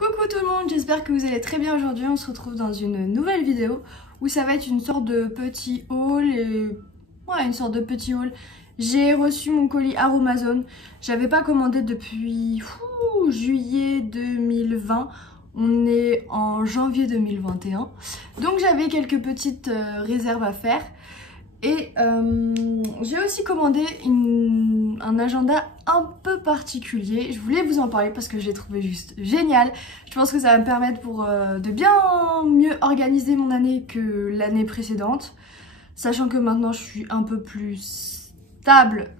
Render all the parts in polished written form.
Coucou tout le monde, j'espère que vous allez très bien aujourd'hui. On se retrouve dans une nouvelle vidéo où ça va être une sorte de petit haul J'ai reçu mon colis Aromazone. J'avais pas commandé depuis juillet 2020. On est en janvier 2021. Donc j'avais quelques petites réserves à faire. Et j'ai aussi commandé un agenda un peu particulier. Je voulais vous en parler parce que je l'ai trouvé juste génial. Je pense que ça va me permettre de bien mieux organiser mon année que l'année précédente. Sachant que maintenant je suis un peu plus stable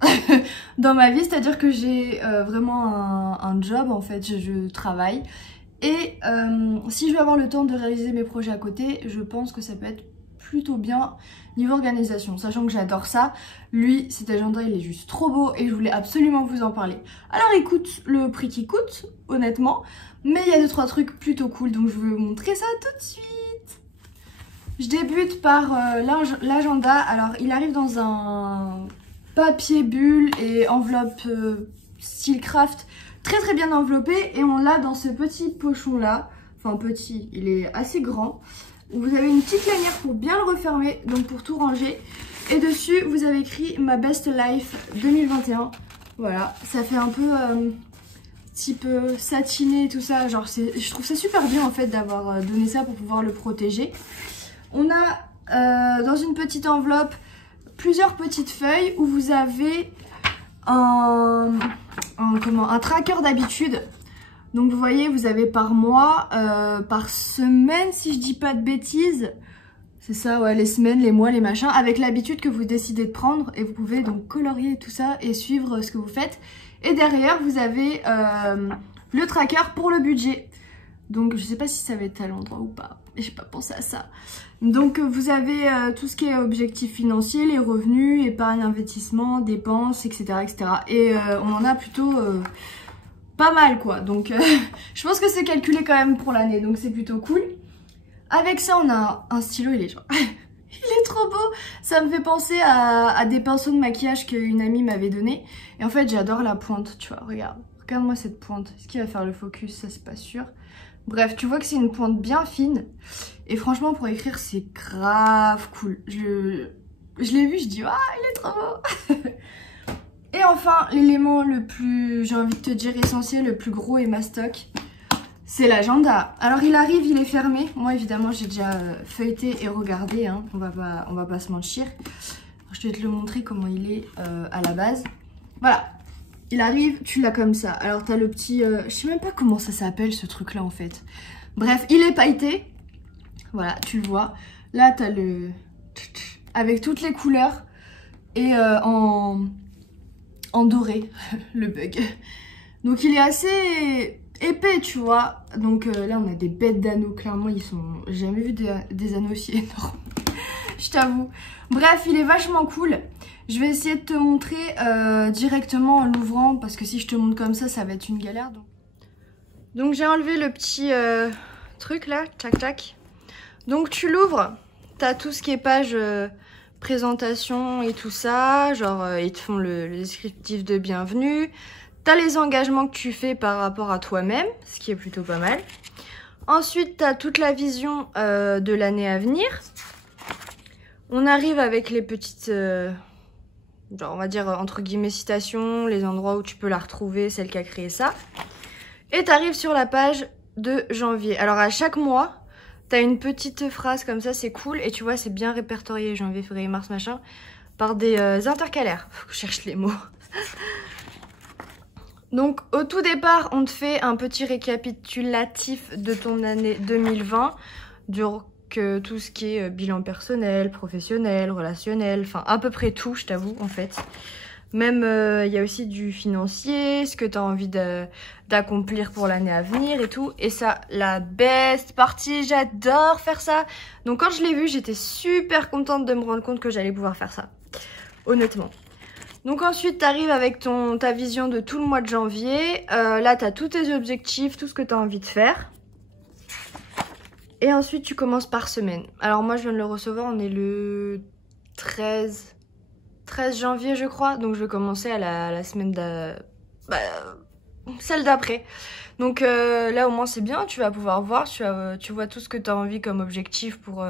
dans ma vie. C'est-à-dire que j'ai vraiment un job en fait, je travaille. Et si je veux avoir le temps de réaliser mes projets à côté, je pense que ça peut être plutôt bien niveau organisation, sachant que j'adore ça. Lui, cet agenda il est juste trop beau et je voulais absolument vous en parler. Alors il coûte le prix qu'il coûte, honnêtement, mais il y a 2-3 trucs plutôt cool, donc je vais vous montrer ça tout de suite. Je débute par l'agenda. Alors il arrive dans un papier bulle et enveloppe style craft, très bien enveloppé, et on l'a dans ce petit pochon là, enfin petit, il est assez grand. Vous avez une petite lanière pour bien le refermer, donc pour tout ranger. Et dessus, vous avez écrit ma best life 2021. Voilà, ça fait un peu type satiné et tout ça. Genre, je trouve ça super bien en fait d'avoir donné ça pour pouvoir le protéger. On a dans une petite enveloppe plusieurs petites feuilles où vous avez un tracker d'habitude. Donc vous voyez, vous avez par mois, par semaine, si je dis pas de bêtises. C'est ça, ouais, les semaines, les mois, les machins, avec l'habitude que vous décidez de prendre. Et vous pouvez donc colorier tout ça et suivre ce que vous faites. Et derrière, vous avez le tracker pour le budget. Donc je sais pas si ça va être à l'endroit ou pas. J'ai pas pensé à ça. Donc vous avez tout ce qui est objectif financier, les revenus, épargne, investissement, dépenses, etc. etc. Et on en a plutôt... pas mal quoi, donc je pense que c'est calculé quand même pour l'année, donc c'est plutôt cool. Avec ça on a un stylo, il est genre il est trop beau. Ça me fait penser à des pinceaux de maquillage qu'une amie m'avait donné. Et en fait j'adore la pointe, tu vois, regarde-moi cette pointe. Est-ce qu'il va faire le focus? Ça c'est pas sûr. Bref, tu vois que c'est une pointe bien fine. Et franchement pour écrire c'est grave cool. Je l'ai vu, je dis ah il est trop beau. Et enfin, l'élément le plus, j'ai envie de te dire, essentiel, le plus gros et mastoc, c'est l'agenda. Alors il arrive, il est fermé. Moi évidemment j'ai déjà feuilleté et regardé, hein. On va pas se mentir. Je vais te le montrer comment il est à la base. Voilà, il arrive, tu l'as comme ça. Alors t'as le petit, je sais même pas comment ça s'appelle ce truc là en fait. Bref, il est pailleté. Voilà, tu le vois. Là t'as le, avec toutes les couleurs et en doré, le bug. Donc il est assez épais, tu vois. Donc là on a des bêtes d'anneaux, clairement ils sont... J'ai jamais vu des anneaux aussi énormes, je t'avoue. Bref, il est vachement cool. Je vais essayer de te montrer directement en l'ouvrant, parce que si je te montre comme ça va être une galère. Donc j'ai enlevé le petit truc là, tac tac. Donc tu l'ouvres, t'as tout ce qui est page... présentation et tout ça, genre ils te font le descriptif de bienvenue. T'as les engagements que tu fais par rapport à toi-même, ce qui est plutôt pas mal. Ensuite, t'as toute la vision de l'année à venir. On arrive avec les petites, genre on va dire entre guillemets citations, les endroits où tu peux la retrouver, celle qui a créé ça. Et t'arrives sur la page de janvier. Alors à chaque mois, t'as une petite phrase comme ça, c'est cool. Et tu vois, c'est bien répertorié, janvier, février, mars, machin, par des intercalaires. Faut que je cherche les mots. Donc, au tout départ, on te fait un petit récapitulatif de ton année 2020. Donc, tout ce qui est bilan personnel, professionnel, relationnel, enfin, à peu près tout, je t'avoue, en fait. Même, il y a aussi du financier, ce que tu as envie d'accomplir pour l'année à venir et tout. Et ça, la best partie, j'adore faire ça. Donc quand je l'ai vu, j'étais super contente de me rendre compte que j'allais pouvoir faire ça. Honnêtement. Donc ensuite, tu arrives avec ta vision de tout le mois de janvier. Là, tu as tous tes objectifs, tout ce que tu as envie de faire. Et ensuite, tu commences par semaine. Alors moi, je viens de le recevoir, on est le 13 janvier je crois, donc je vais commencer à la semaine celle d'après. Donc là au moins c'est bien, tu vas pouvoir voir, tu vois tout ce que tu as envie comme objectif pour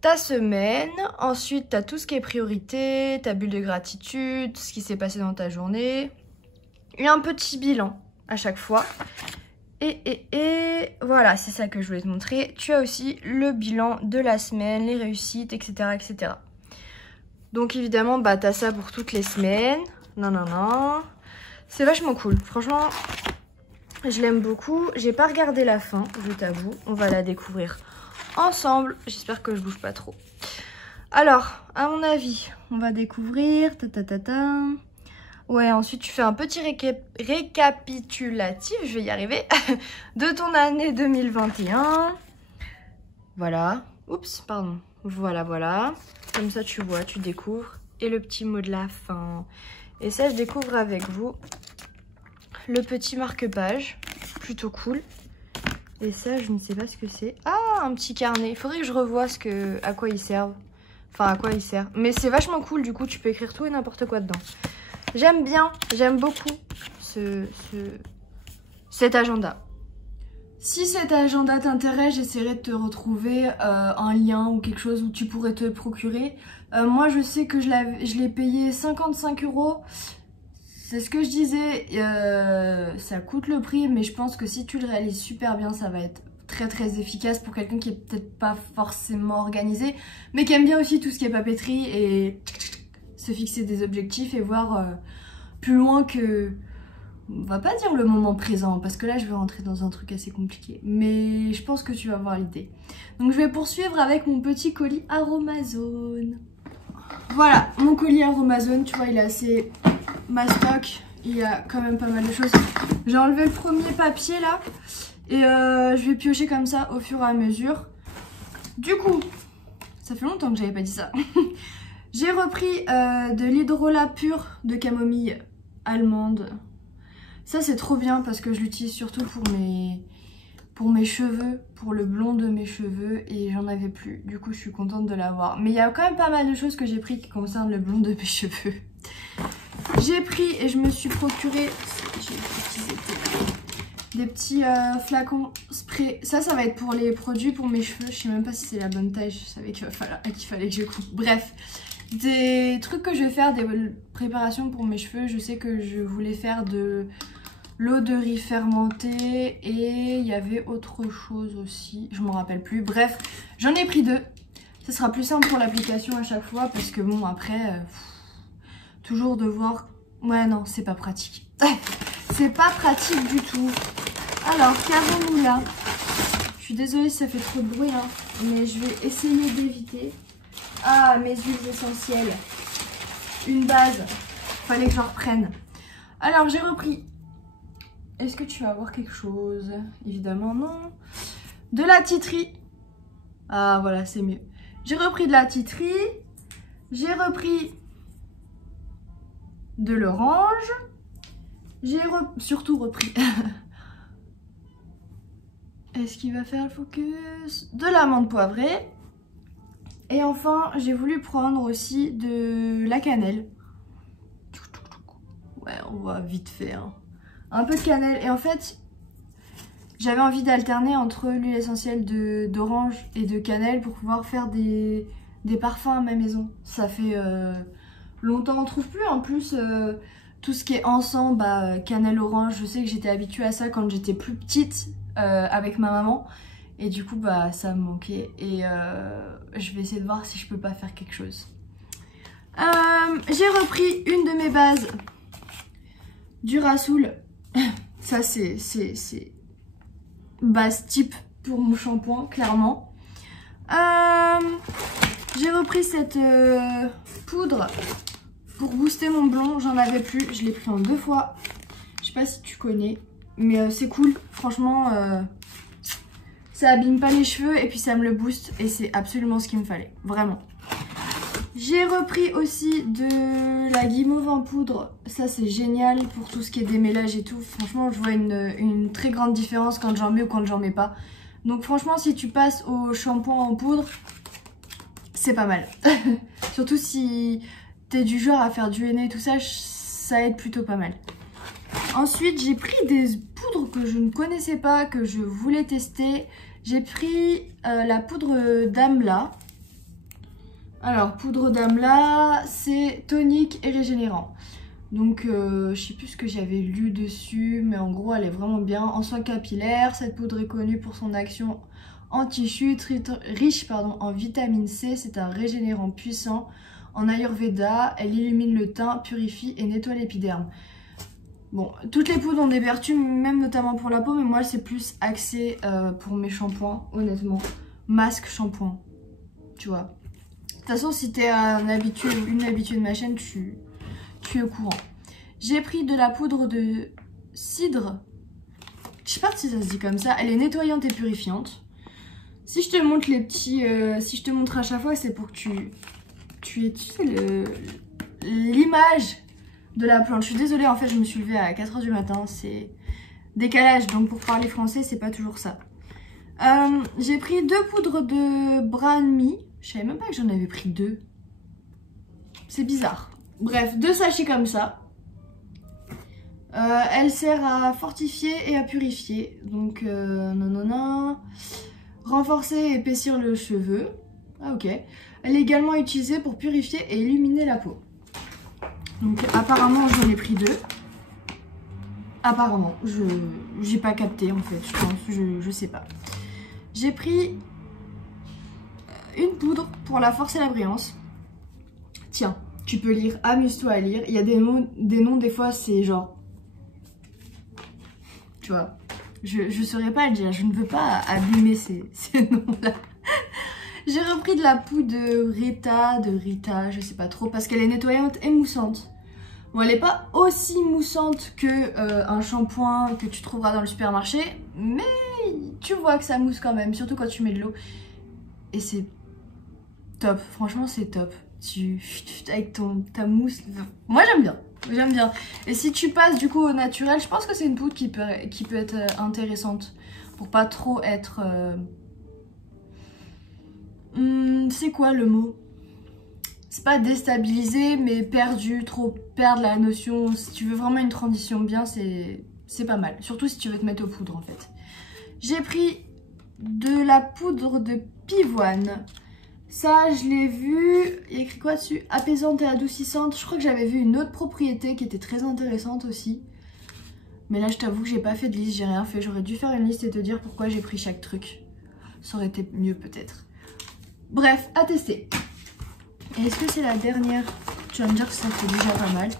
ta semaine. Ensuite tu as tout ce qui est priorité, ta bulle de gratitude, ce qui s'est passé dans ta journée. Et un petit bilan à chaque fois. Et voilà, c'est ça que je voulais te montrer. Tu as aussi le bilan de la semaine, les réussites, etc. etc. Donc évidemment, bah t'as ça pour toutes les semaines. Non, non, non. C'est vachement cool. Franchement, je l'aime beaucoup. J'ai pas regardé la fin, je t'avoue. On va la découvrir ensemble. J'espère que je bouge pas trop. Alors, à mon avis, on va découvrir... Ouais, ensuite tu fais un petit récapitulatif, je vais y arriver, de ton année 2021. Voilà. Oups, pardon. Voilà, voilà. Comme ça, tu vois, tu découvres. Et le petit mot de la fin. Et ça, je découvre avec vous le petit marque-page. Plutôt cool. Et ça, je ne sais pas ce que c'est. Ah, un petit carnet. Il faudrait que je revoie à quoi il sert. Enfin, à quoi il sert. Mais c'est vachement cool, du coup, tu peux écrire tout et n'importe quoi dedans. J'aime bien, j'aime beaucoup cet agenda. Si cet agenda t'intéresse, j'essaierai de te retrouver un lien ou quelque chose où tu pourrais te procurer. Moi, je sais que je l'ai payé 55 €. C'est ce que je disais, ça coûte le prix, mais je pense que si tu le réalises super bien, ça va être très très efficace pour quelqu'un qui est peut-être pas forcément organisé, mais qui aime bien aussi tout ce qui est papeterie et se fixer des objectifs et voir plus loin que... On va pas dire le moment présent, parce que là je vais rentrer dans un truc assez compliqué, mais je pense que tu vas voir l'idée. Donc je vais poursuivre avec mon petit colis Aromazone. Voilà, mon colis Aromazone, tu vois, il est assez mastoc, il y a quand même pas mal de choses. J'ai enlevé le premier papier là, et je vais piocher comme ça au fur et à mesure. Du coup, ça fait longtemps que j'avais pas dit ça. J'ai repris de l'hydrolat pur de camomille allemande. Ça c'est trop bien parce que je l'utilise surtout pour mes cheveux, pour le blond de mes cheveux, et j'en avais plus. Du coup je suis contente de l'avoir. Mais il y a quand même pas mal de choses que j'ai pris qui concernent le blond de mes cheveux. J'ai pris et je me suis procuré des petits flacons spray. Ça va être pour les produits pour mes cheveux. Je sais même pas si c'est la bonne taille. Je savais qu'il fallait que je coupe. Bref, des trucs que je vais faire, des préparations pour mes cheveux. Je sais que je voulais faire de l'eau de riz fermentée et il y avait autre chose aussi. Je m'en rappelle plus. Bref, j'en ai pris 2. Ce sera plus simple pour l'application à chaque fois parce que bon, après, toujours devoir... Ouais, non, c'est pas pratique. C'est pas pratique du tout. Alors, qu'avons-nous là? Je suis désolée si ça fait trop de bruit, hein, mais je vais essayer d'éviter. Ah, mes huiles essentielles. Une base. Fallait que j'en reprenne. Alors, j'ai repris. Est-ce que tu vas voir quelque chose? Évidemment, non. De la titri. Ah, voilà, c'est mieux. J'ai repris de la titri. J'ai repris de l'orange. J'ai surtout repris. Est-ce qu'il va faire le focus? De l'amande poivrée. Et enfin, j'ai voulu prendre aussi de la cannelle. Ouais, on va vite fait. Hein. Un peu de cannelle. Et en fait, j'avais envie d'alterner entre l'huile essentielle d'orange et de cannelle pour pouvoir faire des parfums à ma maison. Ça fait longtemps on ne trouve plus. En plus, tout ce qui est encens, cannelle orange, je sais que j'étais habituée à ça quand j'étais plus petite avec ma maman. Et du coup, ça me manquait. Et je vais essayer de voir si je peux pas faire quelque chose. J'ai repris une de mes bases du Rasoul. Ça, c'est base type pour mon shampoing, clairement. J'ai repris cette poudre pour booster mon blond. J'en avais plus. Je l'ai pris en 2 fois. Je sais pas si tu connais. Mais c'est cool. Franchement... ça abîme pas les cheveux et puis ça me le booste et c'est absolument ce qu'il me fallait, vraiment. J'ai repris aussi de la guimauve en poudre, ça c'est génial pour tout ce qui est démêlage et tout. Franchement je vois une très grande différence quand j'en mets ou quand j'en mets pas. Donc franchement si tu passes au shampoing en poudre, c'est pas mal. Surtout si t'es du genre à faire du henné et tout ça, ça aide plutôt pas mal. Ensuite, j'ai pris des poudres que je ne connaissais pas, que je voulais tester. J'ai pris la poudre d'Amla. Alors, poudre d'Amla, c'est tonique et régénérant. Donc, je sais plus ce que j'avais lu dessus, mais en gros, elle est vraiment bien. En soins capillaires, cette poudre est connue pour son action anti-chute, riche en vitamine C. C'est un régénérant puissant. En Ayurveda, elle illumine le teint, purifie et nettoie l'épiderme. Bon, toutes les poudres ont des vertus, même notamment pour la peau, mais moi, c'est plus axé pour mes shampoings, honnêtement. Masque, shampoing, tu vois. De toute façon, si t'es une habituée de ma chaîne, tu es au courant. J'ai pris de la poudre de cidre. Je sais pas si ça se dit comme ça. Elle est nettoyante et purifiante. Si je te montre les petits... si je te montre à chaque fois, c'est pour que tu sais l'image de la plante. Je suis désolée, en fait, je me suis levée à 4 h du matin. C'est décalage, donc pour parler français, c'est pas toujours ça. J'ai pris 2 poudres de Brahmi. Je savais même pas que j'en avais pris 2. C'est bizarre. Bref, 2 sachets comme ça. Elle sert à fortifier et à purifier. Donc, renforcer et épaissir le cheveu. Ah, ok. Elle est également utilisée pour purifier et illuminer la peau. Donc, apparemment, j'en ai pris 2. Apparemment, j'ai pas capté en fait, je pense, je sais pas. J'ai pris une poudre pour la force et la brillance. Tiens, tu peux lire, amuse-toi à lire. Il y a des noms, des fois, c'est genre... Tu vois, je saurais pas le dire, je ne veux pas abîmer ces noms-là. J'ai repris de la poudre de Rita, je sais pas trop, parce qu'elle est nettoyante et moussante. Bon, elle n'est pas aussi moussante que un shampoing que tu trouveras dans le supermarché, mais tu vois que ça mousse quand même, surtout quand tu mets de l'eau. Et c'est top, franchement c'est top. Avec ta mousse, moi j'aime bien. Et si tu passes du coup au naturel, je pense que c'est une poudre qui peut être intéressante pour pas trop être... c'est quoi le mot? C'est pas déstabilisé, mais perdu, trop perdre la notion. Si tu veux vraiment une transition bien, c'est pas mal. Surtout si tu veux te mettre aux poudres en fait. J'ai pris de la poudre de pivoine. Ça, je l'ai vu. Il y a écrit quoi dessus? Apaisante et adoucissante. Je crois que j'avais vu une autre propriété qui était très intéressante aussi. Mais là, je t'avoue que j'ai pas fait de liste, j'ai rien fait. J'aurais dû faire une liste et te dire pourquoi j'ai pris chaque truc. Ça aurait été mieux peut-être. Bref, à tester. Et est-ce que c'est la dernière? Tu vas me dire que ça fait déjà pas mal.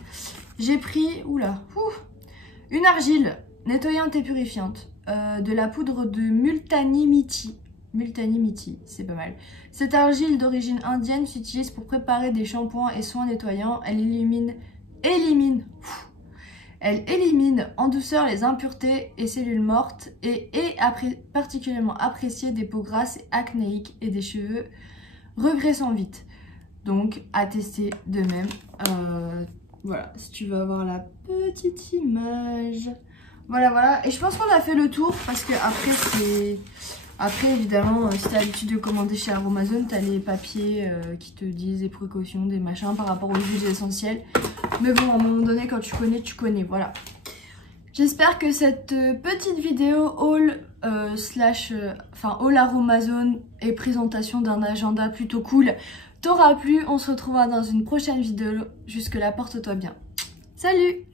J'ai pris, une argile nettoyante et purifiante. De la poudre de Multanimity. Multanimity, c'est pas mal. Cette argile d'origine indienne s'utilise pour préparer des shampoings et soins nettoyants. Elle élimine en douceur les impuretés et cellules mortes et est particulièrement appréciée des peaux grasses et acnéiques et des cheveux regressant vite. Donc à tester de même. Voilà, si tu veux avoir la petite image. Voilà. Et je pense qu'on a fait le tour parce que après c'est... Après évidemment, si tu as l'habitude de commander chez Aromazone, tu as les papiers qui te disent des précautions, des machins par rapport aux huiles essentielles. Mais bon, à un moment donné, quand tu connais, voilà. J'espère que cette petite vidéo haul haul Aromazone et présentation d'un agenda plutôt cool t'aura plu. On se retrouvera dans une prochaine vidéo. Jusque là, porte-toi bien. Salut!